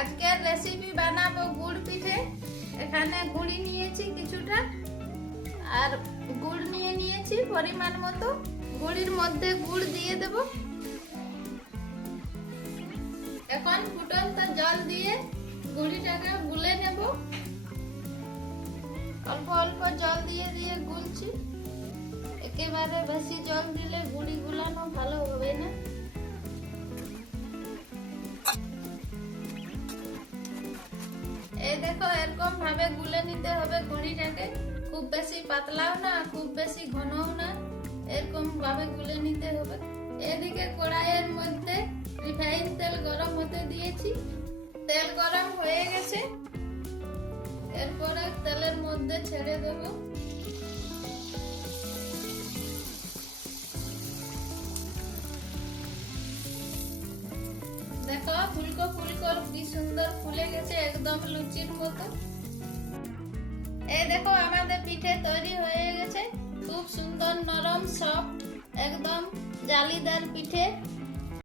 আজকের রেসিপি বানাবো গুড় পিঠে। এখানে গুড়ি নিয়েছি কিছুটা, আর গুড় নিয়ে নিয়েছি পরিমাণ মতো। গুড়ির মধ্যে গুড় দিয়ে দেব। এখন ফুটন্ত জল দিয়ে গুড়িটাকে গুলে নেব। অল্প অল্প জল দিয়ে দিয়ে গুলছি। একেবারে বেশি জল দিলে দেখো এরকম ভাবে গুলে নিতে হবে গুঁড়িটাকে খুব বেশি পাতলাও না, খুব বেশি ঘনও না। এরকম ভাবে গুলে নিতে হবে। এদিকে কড়াইয়ের মধ্যে রিফাইন তেল গরম হতে দিয়েছি। তেল গরম হয়ে গেছে। এরপরে তেলের মধ্যে ছেড়ে দেব। দেখো, ফুলকো ফুলকো, কি সুন্দর ফুলে একদম লুচির মতো। এই দেখো, আমাদের পিঠে তৈরি হয়ে গেছে। খুব সুন্দর নরম, সফট, একদম জালিদার পিঠে।